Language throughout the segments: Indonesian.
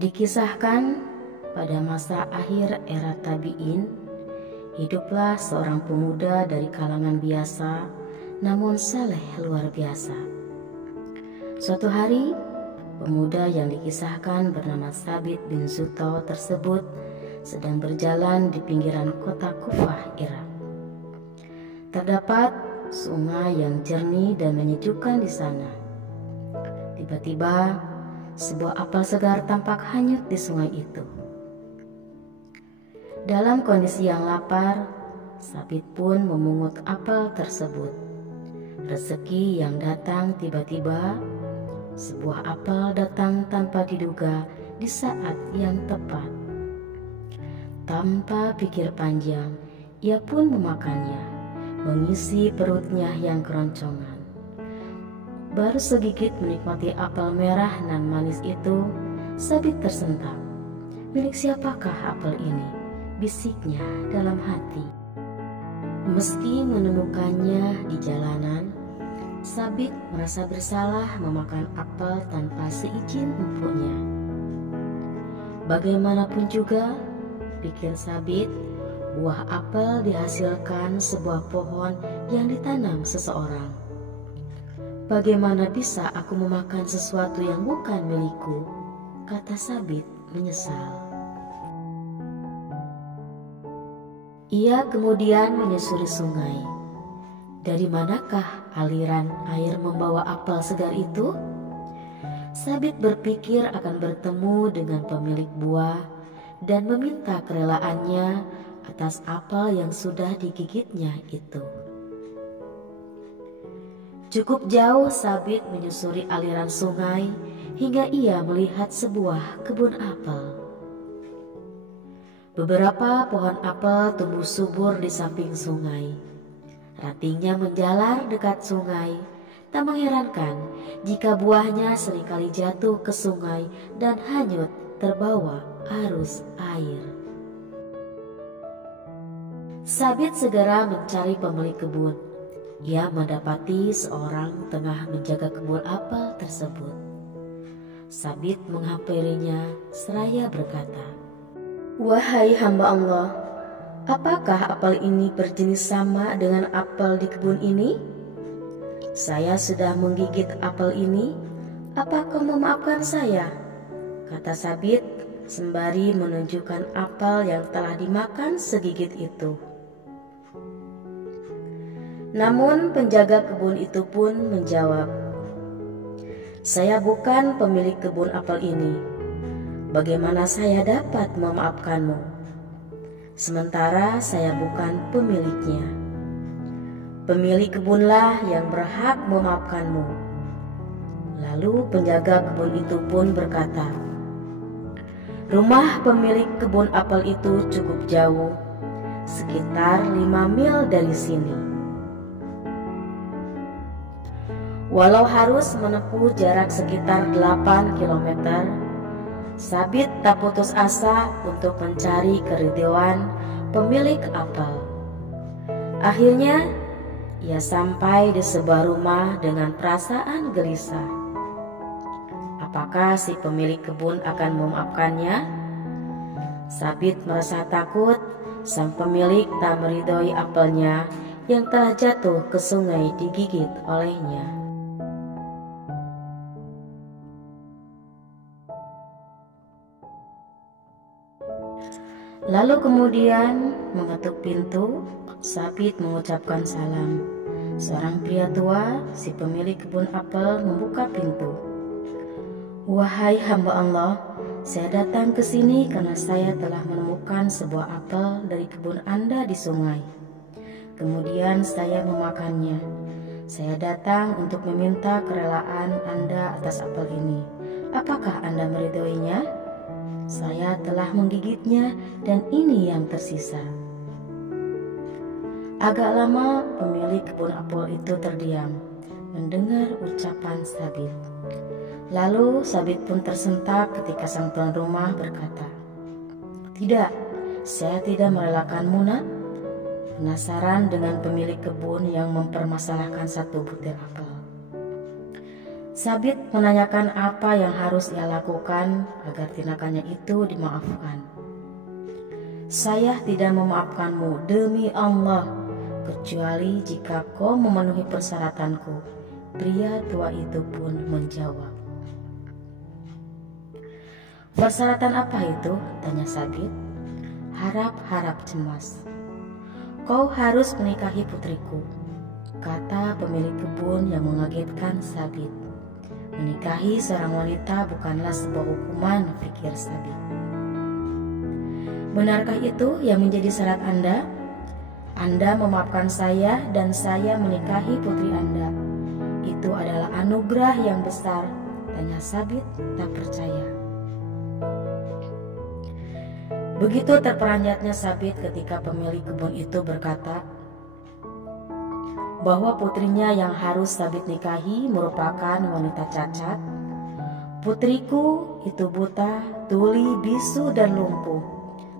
Dikisahkan pada masa akhir era tabi'in, hiduplah seorang pemuda dari kalangan biasa namun saleh luar biasa. Suatu hari, pemuda yang dikisahkan bernama Tsabit bin Zuto tersebut sedang berjalan di pinggiran kota Kufah, Irak. Terdapat sungai yang jernih dan menyejukkan di sana. Tiba-tiba, sebuah apel segar tampak hanyut di sungai itu. Dalam kondisi yang lapar, Tsabit pun memungut apel tersebut. Rezeki yang datang tiba-tiba, sebuah apel datang tanpa diduga di saat yang tepat. Tanpa pikir panjang, ia pun memakannya, mengisi perutnya yang keroncongan. Baru segigit menikmati apel merah nan manis itu, Tsabit tersentak. Milik siapakah apel ini? Bisiknya dalam hati. Meski menemukannya di jalanan, Tsabit merasa bersalah memakan apel tanpa seizin empunya. Bagaimanapun juga, pikir Tsabit, buah apel dihasilkan sebuah pohon yang ditanam seseorang. Bagaimana bisa aku memakan sesuatu yang bukan milikku? Kata Tsabit menyesal. Ia kemudian menyusuri sungai. Dari manakah aliran air membawa apel segar itu? Tsabit berpikir akan bertemu dengan pemilik buah dan meminta kerelaannya atas apel yang sudah digigitnya itu. Cukup jauh Tsabit menyusuri aliran sungai hingga ia melihat sebuah kebun apel. Beberapa pohon apel tumbuh subur di samping sungai. Rantingnya menjalar dekat sungai. Tak mengherankan jika buahnya seringkali jatuh ke sungai dan hanyut terbawa arus air. Tsabit segera mencari pemilik kebun. Ia mendapati seorang tengah menjaga kebun apel tersebut. Tsabit menghampirinya seraya berkata, "Wahai hamba Allah, apakah apel ini berjenis sama dengan apel di kebun ini? Saya sudah menggigit apel ini, apakah memaafkan saya?" Kata Tsabit sembari menunjukkan apel yang telah dimakan segigit itu. Namun penjaga kebun itu pun menjawab, "Saya bukan pemilik kebun apel ini. Bagaimana saya dapat memaafkanmu? Sementara saya bukan pemiliknya. Pemilik kebunlah yang berhak memaafkanmu." Lalu penjaga kebun itu pun berkata, "Rumah pemilik kebun apel itu cukup jauh, sekitar 5 mil dari sini. Walau harus menempuh jarak sekitar 8 kilometer, Tsabit tak putus asa untuk mencari keridhaan pemilik apel. Akhirnya, ia sampai di sebuah rumah dengan perasaan gelisah. Apakah si pemilik kebun akan memaafkannya? Tsabit merasa takut sang pemilik tak meridhoi apelnya yang telah jatuh ke sungai digigit olehnya. Lalu kemudian mengetuk pintu, Tsabit mengucapkan salam. Seorang pria tua, si pemilik kebun apel, membuka pintu. "Wahai hamba Allah, saya datang ke sini karena saya telah menemukan sebuah apel dari kebun Anda di sungai. Kemudian saya memakannya. Saya datang untuk meminta kerelaan Anda atas apel ini. Apakah Anda meridhoinya? Saya telah menggigitnya dan ini yang tersisa." Agak lama pemilik kebun apel itu terdiam mendengar ucapan Tsabit. Lalu Tsabit pun tersentak ketika sang tuan rumah berkata, "Tidak, saya tidak merelakanmu, nak." Penasaran dengan pemilik kebun yang mempermasalahkan satu butir apel, Sabit menanyakan apa yang harus ia lakukan agar tindakannya itu dimaafkan. Saya tidak memaafkanmu demi Allah, kecuali jika kau memenuhi persyaratanku. Pria tua itu pun menjawab. Persyaratan apa itu? Tanya Sabit. Harap-harap cemas. Kau harus menikahi putriku, kata pemilik kebun yang mengagetkan Sabit. Menikahi seorang wanita bukanlah sebuah hukuman, pikir Sabit. Benarkah itu yang menjadi syarat Anda? Anda memaafkan saya dan saya menikahi putri Anda. Itu adalah anugerah yang besar, tanya Sabit tak percaya. Begitu terperanjatnya Sabit ketika pemilik kebun itu berkata bahwa putrinya yang harus Sabit nikahi merupakan wanita cacat. Putriku itu buta, tuli, bisu, dan lumpuh.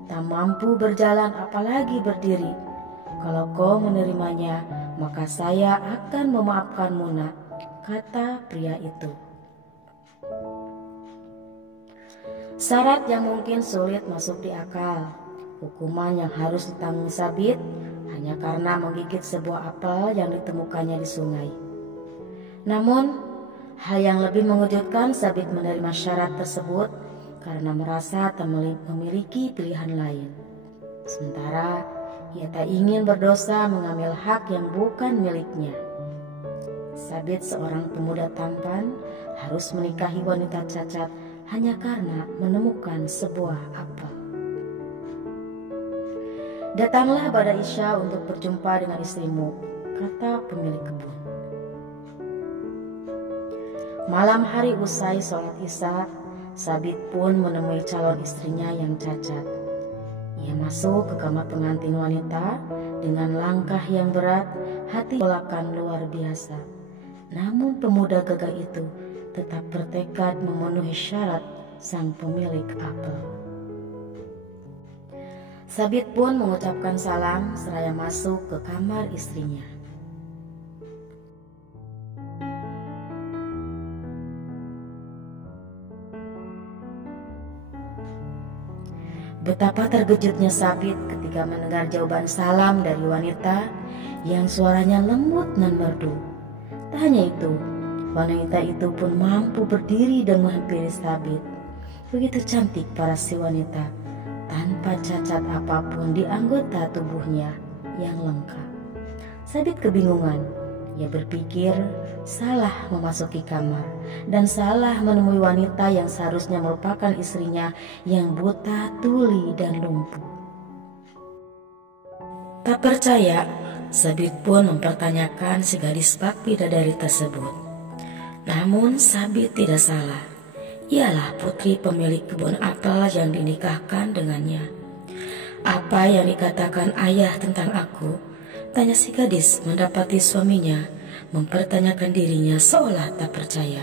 Tak mampu berjalan apalagi berdiri. Kalau kau menerimanya, maka saya akan memaafkanmu, nak, kata pria itu. Syarat yang mungkin sulit masuk di akal. Hukuman yang harus ditanggung Sabit hanya karena menggigit sebuah apel yang ditemukannya di sungai. Namun, hal yang lebih mengejutkan, Sabit menerima syarat tersebut karena merasa tak memiliki pilihan lain. Sementara, ia tak ingin berdosa mengambil hak yang bukan miliknya. Sabit, seorang pemuda tampan, harus menikahi wanita cacat hanya karena menemukan sebuah apel. Datanglah pada Isya untuk berjumpa dengan istrimu, kata pemilik kebun. Malam hari usai sholat Isya, Sabit pun menemui calon istrinya yang cacat. Ia masuk ke kamar pengantin wanita dengan langkah yang berat, hati golakan luar biasa. Namun pemuda gagah itu tetap bertekad memenuhi syarat sang pemilik apel. Sabit pun mengucapkan salam seraya masuk ke kamar istrinya. Betapa terkejutnya Sabit ketika mendengar jawaban salam dari wanita yang suaranya lembut dan merdu. Tak hanya itu, wanita itu pun mampu berdiri dan menghampiri Sabit. Begitu cantik paras si wanita, tanpa cacat apapun di anggota tubuhnya yang lengkap. Sabit kebingungan. Ia berpikir salah memasuki kamar dan salah menemui wanita yang seharusnya merupakan istrinya yang buta, tuli, dan lumpuh. Tak percaya, Sabit pun mempertanyakan si gadis bak bidadari tersebut. Namun Sabit tidak salah. Ialah putri pemilik kebun apel yang dinikahkan dengannya. Apa yang dikatakan ayah tentang aku? Tanya si gadis mendapati suaminya mempertanyakan dirinya seolah tak percaya.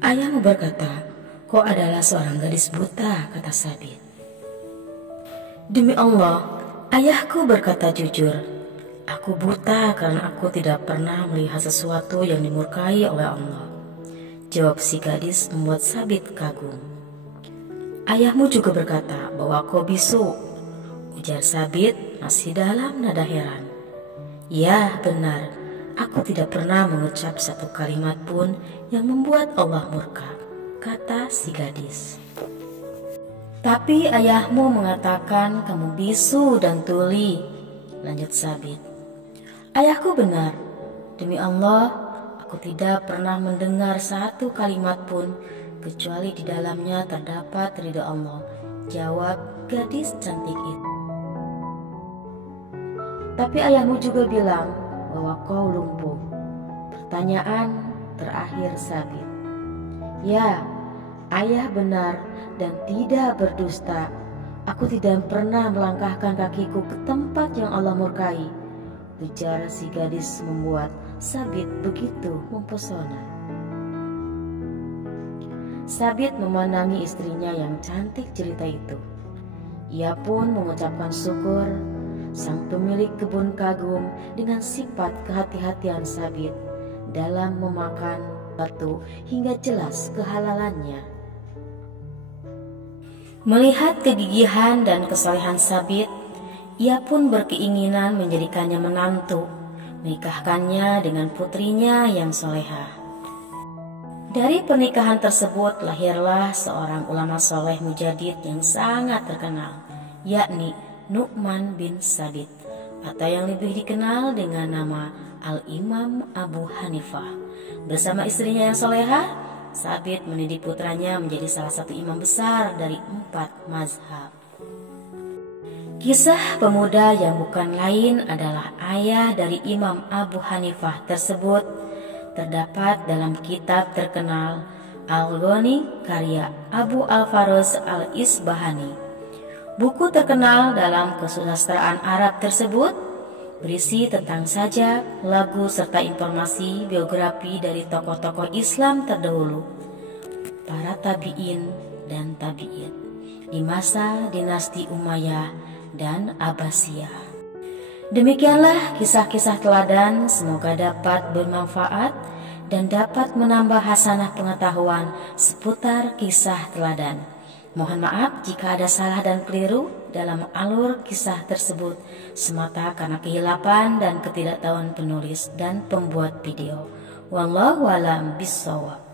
Ayahmu berkata, kau adalah seorang gadis buta, kata Sabit. Demi Allah, ayahku berkata jujur. Aku buta karena aku tidak pernah melihat sesuatu yang dimurkai oleh Allah. Jawab si gadis membuat Sabit kagum. Ayahmu juga berkata bahwa kau bisu, ujar Sabit masih dalam nada heran. Ya benar, aku tidak pernah mengucap satu kalimat pun yang membuat Allah murka, kata si gadis. Tapi ayahmu mengatakan kamu bisu dan tuli, lanjut Sabit. Ayahku benar, demi Allah, aku tidak pernah mendengar satu kalimat pun kecuali di dalamnya terdapat ridha Allah, jawab gadis cantik itu. Tapi ayahmu juga bilang bahwa kau lumpuh. Pertanyaan terakhir Sabit. Ya, ayah benar dan tidak berdusta. Aku tidak pernah melangkahkan kakiku ke tempat yang Allah murkai, ujar si gadis membuat Sabit begitu mempesona. Sabit memandangi istrinya yang cantik cerita itu. Ia pun mengucapkan syukur. Sang pemilik kebun kagum dengan sifat kehati-hatian Sabit dalam memakan sesuatu hingga jelas kehalalannya. Melihat kegigihan dan kesolehan Sabit, ia pun berkeinginan menjadikannya menantu, menikahkannya dengan putrinya yang solehah. Dari pernikahan tersebut lahirlah seorang ulama soleh mujadid yang sangat terkenal, yakni Nu'man bin Sabit, atau yang lebih dikenal dengan nama Al-Imam Abu Hanifah. Bersama istrinya yang solehah, Sabit mendidik putranya menjadi salah satu imam besar dari 4 mazhab. Kisah pemuda yang bukan lain adalah ayah dari Imam Abu Hanifah tersebut terdapat dalam kitab terkenal Al-Ghani karya Abu Al-Faroz Al-Isbahani. Buku terkenal dalam kesusastraan Arab tersebut berisi tentang sajak, lagu, serta informasi biografi dari tokoh-tokoh Islam terdahulu, para tabi'in dan tabi'in di masa dinasti Umayyah dan Abbasiyah. Demikianlah kisah-kisah teladan, semoga dapat bermanfaat dan dapat menambah hasanah pengetahuan seputar kisah teladan. Mohon maaf jika ada salah dan keliru dalam alur kisah tersebut, semata karena kehilapan dan ketidaktahuan penulis dan pembuat video. Wallahu a'lam bishawab.